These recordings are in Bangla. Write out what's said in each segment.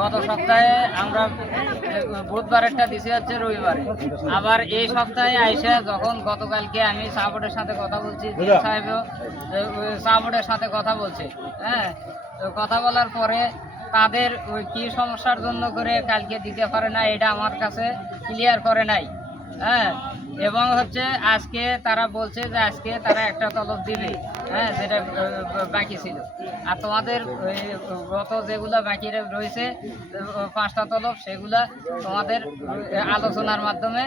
গত সপ্তাহে আমরা বুধবারেরটা দিছি হচ্ছে রবিবারে, আবার এই সপ্তাহে আইসা যখন গতকালকে আমি সাপোর্টের সাথে কথা বলছি, সাহেবও সাপোর্টের সাথে কথা বলছে, হ্যাঁ, তো কথা বলার পরে তাদের ওই কী সমস্যার জন্য করে কালকে দিতে পারে না এটা আমার কাছে ক্লিয়ার করে নাই, হ্যাঁ, এবং হচ্ছে আজকে তারা বলছে যে আজকে তারা একটা তলব দিবে, হ্যাঁ, যেটা বাকি ছিল। আর তোমাদের গত যেগুলো বাকি রয়েছে 5টা তলব, সেগুলা তোমাদের আলোচনার মাধ্যমে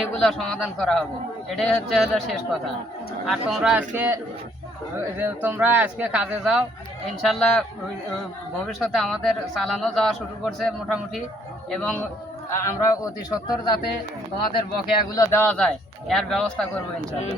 এগুলো সমাধান করা হবে, এটাই হচ্ছে শেষ কথা। আর তোমরা আজকে কাজে যাও, ইনশাল্লাহ ভবিষ্যতে আমাদের চালানো যাওয়া শুরু করছে মোটামুটি, এবং আমরা অতি সত্বর যাতে তোমাদের বকেয়াগুলো দেওয়া যায় এর ব্যবস্থা করবো ইনশাআল্লাহ।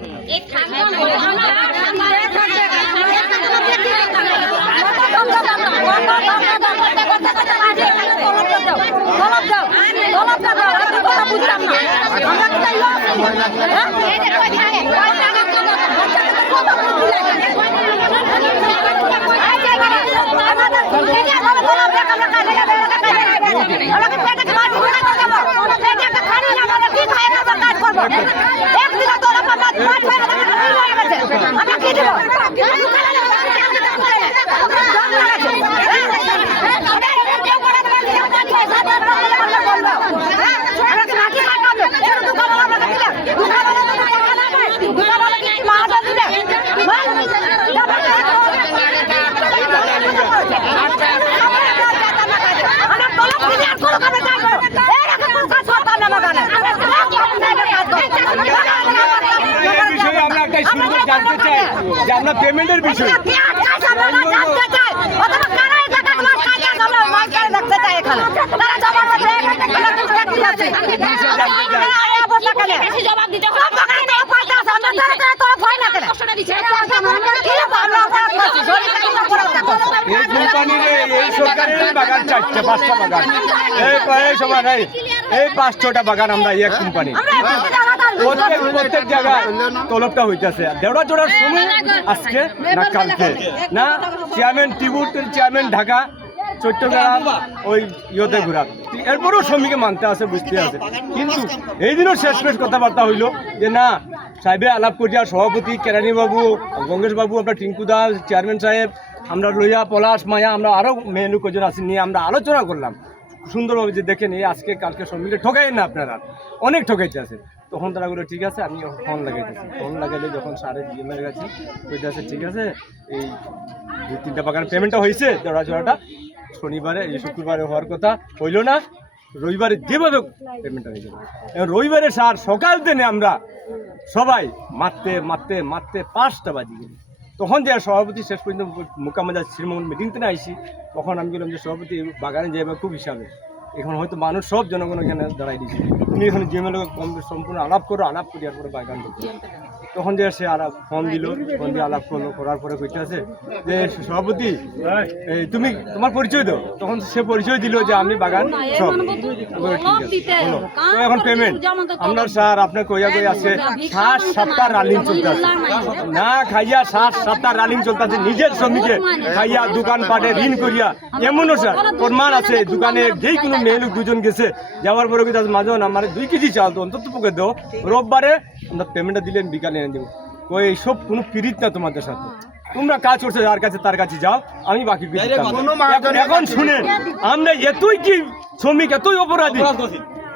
জানতে চাই যে আমরা পেমেন্টের বিষয়ে এই সরকারের বাগান 4টা 5টা বাগান, এই 5-6টা বাগান আমরা এক কোম্পানি প্রত্যেক জায়গায় তলবটা হইতেছে। দেওয়া জোড়ার সময় আজকে না কালকে না চেয়ারম্যান টিবুটের চেয়ারম্যান ঢাকা চট্টগ্রাম ওই ইয়েতে ঘোরা, এরপরেও শ্রমিকে মানতে আছে, বুঝতে আছে। কিন্তু এই দিনও শেষ কথাবার্তা হইল যে না সাহেবে আলাপ করিয়া সভাপতি কেরানি বাবু, গঙ্গেশ বাবু, আপনার টিঙ্কু দাস, চেয়ারম্যান সাহেব, আমরা লইয়া পলাশ মায়া, আমরা আরও মেয়ে লোক কজন আছি নিয়ে আমরা আলোচনা করলাম সুন্দরভাবে যে দেখেন এই আজকে কালকে শ্রমিকে ঠকাই না, আপনারা অনেক ঠকাইতে আছে। তখন তারা বলে ঠিক আছে, আমি ফোন লাগাইতেছি। ফোন লাগাইলে যখন সাড়ে জিএমের কাছে কইতেছে ঠিক আছে, এই 2-3টা বাগান পেমেন্টটা হয়েছে, জোড়াটা শনিবারে এই শুক্রবারে হওয়ার কথা হইল না, রবিবারে যেভাবে পেমেন্টটা হয়ে যাবে। রবিবারে সকাল দিনে আমরা সবাই মারতে মারতে মারতে 5টা বাজে গেল। তখন যে সভাপতি শেষ পর্যন্ত মোকামে শ্রীমোহন মিটিংতে না আইসি, তখন আমি বললাম যে সভাপতি বাগানে যাবে খুব হিসাবে, এখন হয়তো মানুষ সব জনগণ এখানে দাঁড়াই দিয়েছে, তুমি এখন জিএমএল সম্পূর্ণ আলাপ করো, আলাপ করি আর পরে বাগান করতে। তখন যে সে আলাপ ফোন দিল, ফোন দিয়ে আলাপ করলো, করার পরে কইতে আছে যে সভাপতি এই তুমি তোমার পরিচয় দাও। তখন সে পরিচয় দিল যে আমি বাগান সব। তো এখন পেমেন্ট আমরা স্যার আপনার কইয়া কই আছে 7-7টা রানিং চলতেছে, না খাইয়া 7-7টা রানিং চলতেছে, নিজের শ্রমিকে খাইয়া দোকান পাটে ঋণ করিয়া, এমনও স্যার প্রমাণ আছে দোকানে যেই কোনো মেয়ে লোক 2জন গেছে, যাওয়ার পরে কিন্তু মাঝে আমার 2 কেজি চাল তো অন্তত পক্ষে দাও, রোববারে আমরা পেমেন্টটা দিলেন বিকালে এনে দেবো। ওই এইসব কোনো পিরিত না তোমাদের সাথে, তোমরা কাজ করছো যার কাছে তার কাছে যাও, আমি বাকি এখন শুনেন আমরা এতই কি শ্রমিক এতই অপরাধী,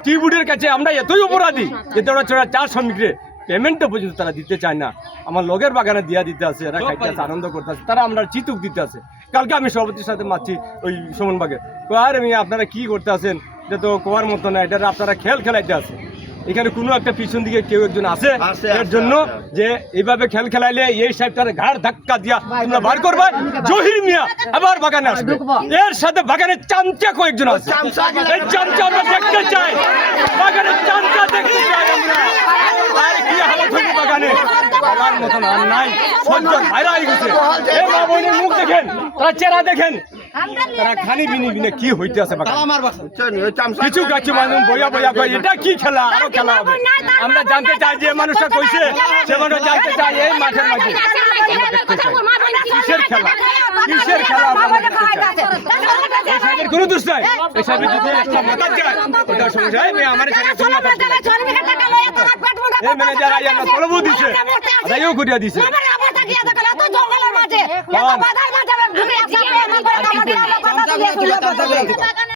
টিবুডের কাছে আমরা এতই অপরাধী যে তোরা 4 শ্রমিকরে পেমেন্টটা পর্যন্ত তারা দিতে চায় না। আমার লগের বাগানে দিয়া দিতে আছে, এরা খাইতে আছে, আনন্দ করতে আছে, তারা আমরা চিতুক দিতে আছে। কালকে আমি সভাপতির সাথে মারছি ওই সুমন বাগে, আর আমি আপনারা কি করতে আছেন, এটা তো কোয়ার মতো না, এটা আপনারা খেলাইতে আছে। এখানে কোনো একটা পিছন দিকে কেউ একজন আছে এর জন্য যে এইভাবে খেলাইলে এই সাহেবটার ঘাড় ধাক্কা দিয়া তোমরা বার করবে, জহির মিয়া আবার বাগানে আসবে, এর সাথে বাগানে চামচা কয়েকজন আছে, এই চামচা আমরা দেখতে চাই, বাগানে চামচা দেখতে চাই আমরা। আর কি হালত হইবে বাগানে, বাগান মতন আর নাই, সহ্য ভাইরা হয়ে গেছে। এই মা বোনের মুখ দেখেন, তারা চেহারা দেখেন, তারা খানি বিনে কি হইতে আছে বাগান। কিছু গাছে মানুষ বইয়া কয় এটা কি খেলা, আরো খেলা হবে। আমরা জানতে চাই যে মানুষটা কইছে, সে মানুষ জানতে চাই এই মাঠের মাঝে কিসের খেলা কিসের খেলা আপনাদের দেখতেছেন? এই সাহেবের কোনো দোষ নাই, এই সাহেবের যদি একটা মাথা যায় ওটা সমস্যা এই মেয়ে আমার এখানে জন্য এই ম্যানেজার আইয়া না তলবও দিছে আদাইও করিয়া দিছে জঙ্গলের মাঝে